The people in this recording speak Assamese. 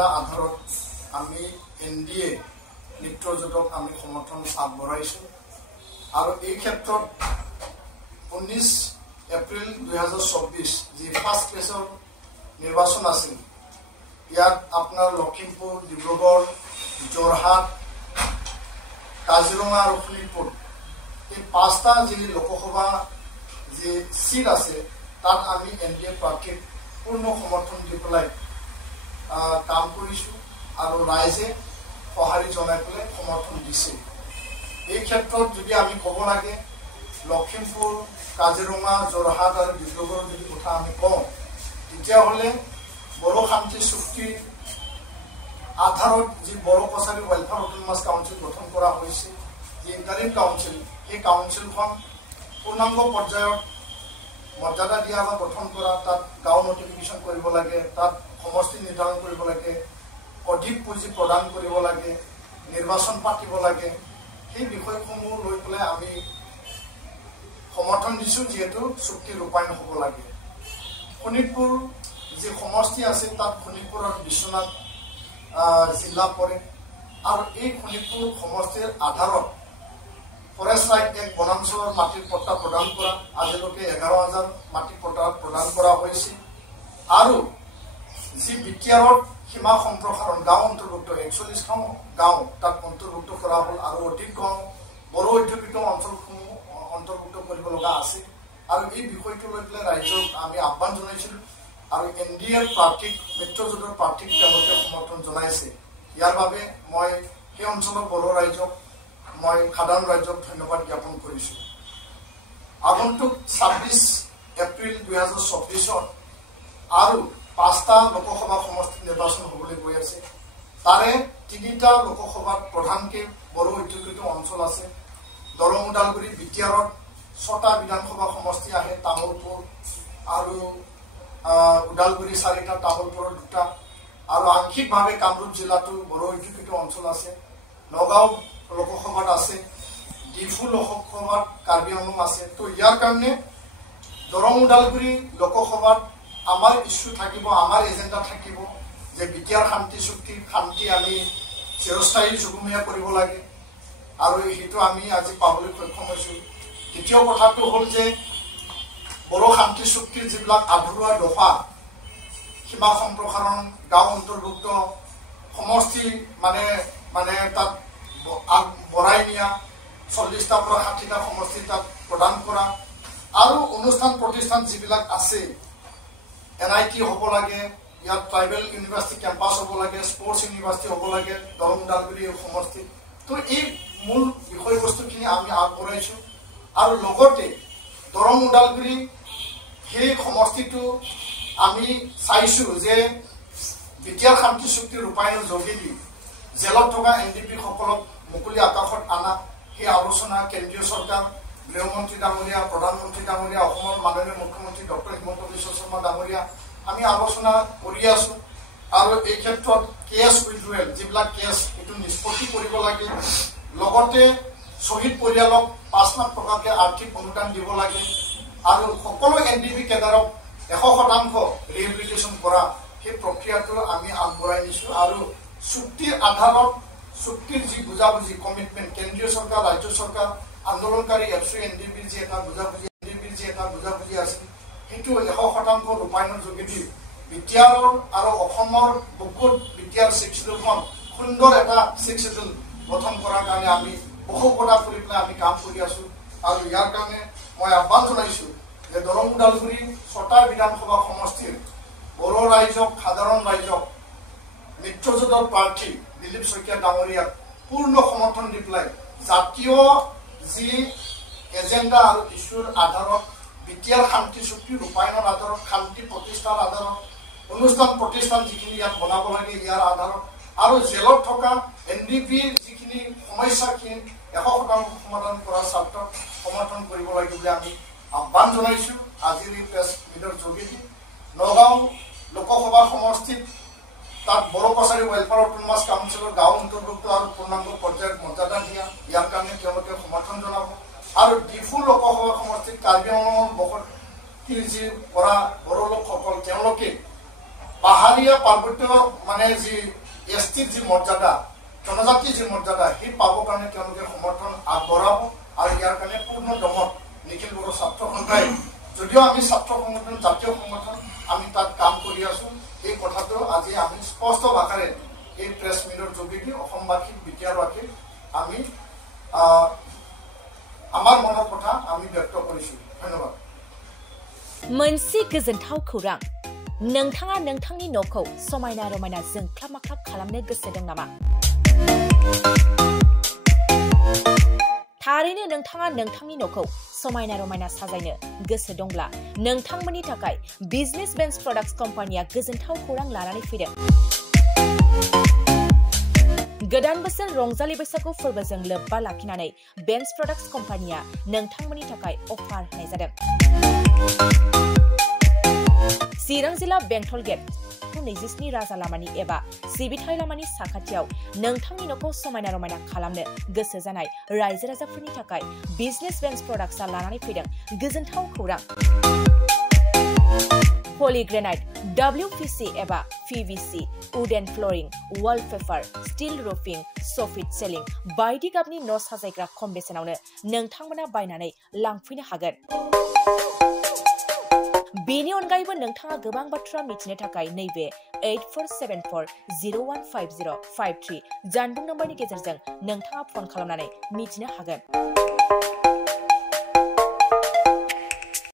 এজেন্ডা আধাৰত আমি NDA মিত্ৰজোঁটক আমি সমৰ্থন আগবঢ়াইছোঁ আৰু এই ক্ষেত্ৰত 19 এপ্ৰিল 2024 যি ফাৰ্ষ্ট ফেজৰ নিৰ্বাচন আছিল ইয়াত আপোনাৰ লখিমপুৰ ডিব্ৰুগড় যোৰহাট কাজিৰঙা আৰু শোণিতপুৰ এই পাঁচটা যি লোকসভা যি সিট আছে তাত আমি NDA প্ৰাৰ্থীক পূৰ্ণ সমৰ্থন দি পেলাই কাম কৰিছোঁ আৰু ৰাইজে সঁহাৰি জনাই পেলাই সমৰ্থন দিছে এই ক্ষেত্ৰত যদি আমি ক'ব লাগে লখিমপুৰ কাজিৰঙা যোৰহাট আৰু ডিব্ৰুগড়ৰ যদি কথা আমি কওঁ তেতিয়াহ'লে বড়ো শান্তি চুক্তি আধাৰত যি Bodo Kachari welfare autonomous council গঠন কৰা হৈছে যি ইণ্টাৰিম কাউন্সিল সেই কাউন্সিলখন পূৰ্ণাংগ পৰ্যায়ত মৰ্যাদা দিয়া বা গঠন কৰা তাত গাঁও নটিফিকেশ্যন কৰিব লাগে তাত সমষ্টি নিৰ্ধাৰণ কৰিব লাগে অধিক পুঁজি প্ৰদান কৰিব লাগে নিৰ্বাচন পাতিব লাগে সেই বিষয়সমূহ লৈ পেলাই আমি সমৰ্থন দিছোঁ যিহেতু চুক্তি ৰূপায়ণ হ'ব লাগে শোণিতপুৰ যি সমষ্টি আছে তাত শোণিতপুৰ আৰু বিশ্বনাথ জিলা পৰে আৰু এই শোণিতপুৰ সমষ্টিৰ আধাৰত ফৰেষ্ট ৰাইট এক বনাঞ্চলৰ মাটিৰ পট্টা প্ৰদান কৰা আজিলৈকে 11,000 মাটি পট্টা প্ৰদান কৰা হৈছে আৰু যি বিটিআৰত সীমা সম্প্ৰসাৰণ গাঁও অন্তৰ্ভুক্ত 41খন গাঁও তাত অন্তৰ্ভুক্ত কৰা হ'ল আৰু অধিক গাঁও বড়ো অধ্যুষিত অঞ্চলসমূহ অন্তৰ্ভুক্ত কৰিব লগা আছে আৰু এই বিষয়টো লৈ পেলাই ৰাইজক আমি আহ্বান জনাইছিলোঁ আৰু NDA প্ৰাৰ্থীক মিত্ৰজোঁটৰ প্ৰাৰ্থীক তেওঁলোকে সমৰ্থন জনাইছে ইয়াৰ বাবে মই সেই অঞ্চলৰ বড়ো ৰাইজক মই সাধাৰণ ৰাইজক ধন্যবাদ জ্ঞাপন কৰিছোঁ আগন্তুক 26 এপ্ৰিল 2024 আৰু 5টা লোকসভা সমষ্টি নিৰ্বাচন হ'বলৈ গৈ আছে তাৰে 3টা লোকসভাত প্ৰধানকৈ বড়ো অধ্যুষিত অঞ্চল আছে দৰং ওদালগুৰি বিটিআৰত 6টা বিধানসভা সমষ্টি আহে তামোলপুৰ আৰু ওদালগুৰি 4টা তামোলপুৰৰ 2টা আৰু আংশিকভাৱে কামৰূপ জিলাতো বড়ো অধ্যুষিত অঞ্চল আছে নগাঁও লোকসভাত আছে ডিফু লোকসভাত কাৰ্বি আংলং আছে তো ইয়াৰ কাৰণে দৰং ওদালগুৰি লোকসভাত আমাৰ ইস্যু থাকিব আমাৰ এজেন্ডা থাকিব যে বিটিআৰ শান্তি চুক্তি শান্তি আমি চিৰস্থায়ী যুগমীয়া কৰিব লাগে আৰু সেইটো আমি আজি পাবলৈ সক্ষম হৈছোঁ দ্বিতীয় কথাটো হ'ল যে বড়ো শান্তি চুক্তিৰ যিবিলাক আধৰুৱা দফা সীমা সম্প্ৰসাৰণ গাঁও অন্তৰ্ভুক্ত সমষ্টি মানে তাত বঢ়াই নিয়া 40টাৰ পৰা 60টা সমষ্টি তাত প্ৰদান কৰা আৰু অনুষ্ঠান প্ৰতিষ্ঠান যিবিলাক আছে NIT হ'ব লাগে ইয়াত ট্ৰাইবেল ইউনিভাৰ্চিটি কেম্পাছ হ'ব লাগে স্পৰ্টছ ইউনিভাৰ্চিটি হ'ব লাগে দৰং ওদালগুৰি সমষ্টি তো এই মূল বিষয়বস্তুখিনি আমি আগবঢ়াইছোঁ আৰু লগতে দৰং ওদালগুৰি সেই সমষ্টিটো আমি চাইছোঁ যে বিটিআৰ শান্তি চুক্তি ৰূপায়ণৰ যোগেদি জেলত থকা NDP সকলক মুকলি আকাশত আনা সেই আলোচনা কেন্দ্ৰীয় চৰকাৰ গৃহমন্ত্ৰী ডাঙৰীয়া প্ৰধানমন্ত্ৰী ডাঙৰীয়া অসমৰ মাননীয় মুখ্যমন্ত্ৰী ডক্টৰ হিমন্ত বিশ্ব শৰ্মা ডাঙৰীয়া আমি আলোচনা কৰি আছোঁ আৰু এই ক্ষেত্ৰত কেছ উইথড্ৰৱেল যিবিলাক কেছ সেইটো নিষ্পত্তি কৰিব লাগে লগতে শ্বহীদ পৰিয়ালক 5 লাখ টকাকৈ আৰ্থিক অনুদান দিব লাগে আৰু সকলো NDP কেডাৰক 100% ৰিহেবিলিটেশ্যন কৰা সেই প্ৰক্ৰিয়াটো আমি আগবঢ়াই নিছোঁ আৰু চুক্তিৰ আধাৰত চুক্তিৰ যি বুজাবুজি কমিটমেণ্ট কেন্দ্ৰীয় চৰকাৰ ৰাজ্য চৰকাৰ আন্দোলনকাৰী এফচি NDPৰ যি এটা বুজাবুজি আছিল সেইটো 100% ৰূপায়ণৰ যোগেদি বিটিআৰ আৰু অসমৰ বহুত বিটিআৰ 6 শিডিউলখন সুন্দৰ এটা 6 শিডিউল গঠন কৰাৰ কাৰণে আমি বহু কথা কৰি পেলাই আমি কাম কৰি আছোঁ আৰু ইয়াৰ কাৰণে মই আহ্বান জনাইছোঁ যে দৰং ওদালগুৰি 6টা বিধানসভা সমষ্টিৰ বড়ো ৰাইজক সাধাৰণ ৰাইজক মিত্ৰজোঁটৰ প্ৰাৰ্থী দিলীপ শইকীয়া ডাঙৰীয়াক পূৰ্ণ সমৰ্থন দি পেলাই জাতীয় যি এজেন্ডা আৰু ইস্যুৰ আধাৰত বিটিআৰ শান্তি চুক্তি ৰূপায়ণৰ আধাৰত শান্তি প্ৰতিষ্ঠাৰ আধাৰত অনুষ্ঠান প্ৰতিষ্ঠান যিখিনি ইয়াত বনাব লাগে ইয়াৰ আধাৰত আৰু জেলত থকা NDPৰ যিখিনি সমস্যাখিনি 100% সমাধান কৰাৰ স্বাৰ্থত সমৰ্থন কৰিব লাগে বুলি আমি আহ্বান জনাইছোঁ আজিৰ এই প্ৰেছ মিটৰ যোগেদি নগাঁও লোকসভা সমষ্টিত তাত বড়ো কছাৰী ৱেলফেয়াৰ অট'নমাছ কাউন্সিলৰ গাঁও অন্তৰ্ভুক্ত আৰু পূৰ্ণাংগ পৰ্যায়ত মৰ্যাদা দিয়া ইয়াৰ কাৰণে তেওঁলোকে সমৰ্থন জনাব আৰু ডিফু লোকসভা সমষ্টিত কাৰ্বি আংলঙৰ বসতি যি কৰা বড়ো লোকসকল তেওঁলোকে পাহাৰীয়া পাৰ্বত্য মানে যি এছটিৰ যি মৰ্যাদা জনজাতিৰ যি মৰ্যাদা সেই পাবৰ কাৰণে তেওঁলোকে সমৰ্থন আগবঢ়াব আৰু ইয়াৰ কাৰণে পূৰ্ণ দমত নিখিল বড়ো ছাত্ৰ সন্থাই যদিও আমি ছাত্ৰ সংগঠন জাতীয় সংগঠন আমি তাত কাম কৰি আছো এই কথাটো আজি আমি স্পষ্ট ভাষাৰে এই প্ৰেছ মিটৰ যোগেদি অসমবাসীক বিদ্যাবাসীক আমি আমাৰ মনৰ কথা আমি ব্যক্ত কৰিছো ধন্যবাদ मोनसे गोजोनथाव खौरां नोंथाङा नोंथांनि न'खौ समायना रमायना जोंख्लाब माख्लाब खालामनो गोसो दं नामा थारैनो नोंथाङा नोंथांनि न'खौ समायना रमायना साजायनो गोसो दंब्ला नोंथांमोननि थाखाय बिजनेस बेन्स प्रडाक्ट्स कम्पानिया गोजोनथाव खौरां लानानै फैदों गोदान बोसोर रंजालि बैसागु फोरबोजों लोब्बा लाखिनानै बेन्स प्रडाक्ट्स कम्पानिया नोंथांमोननि थाखाय अफार होनाय जादों चिरां जिल्ला बेंटल गेट 27 राजा लामानि एबा सिबिथाय लामानि साखाथियाव नोंथांनि न'खौ समायना रमायना खालामनो गोसो जानाय रायजो राजाफोरनि थाखाय बिजनेस बेन्स प्रडाक्ट्सआ लानानै फैदों गोजोनथाव खौरां पॉलीग्रेनाइट WPC एबा PVC wooden flooring wallpaper steel roofing soffit selling बायदि गाबनि न' साजायग्रा खम बेसेनावनो नोंथांमोना बायनानै लांफैनो हागोन बेनि अनगायैबो नोंथाङा गोबां बाथ्रा मिथिनो थाखाय नैबे 8474015053 जानबुं नम्बरनि गेजेरजों नोंथाङा फन खालामनानै मिथिनो हागोन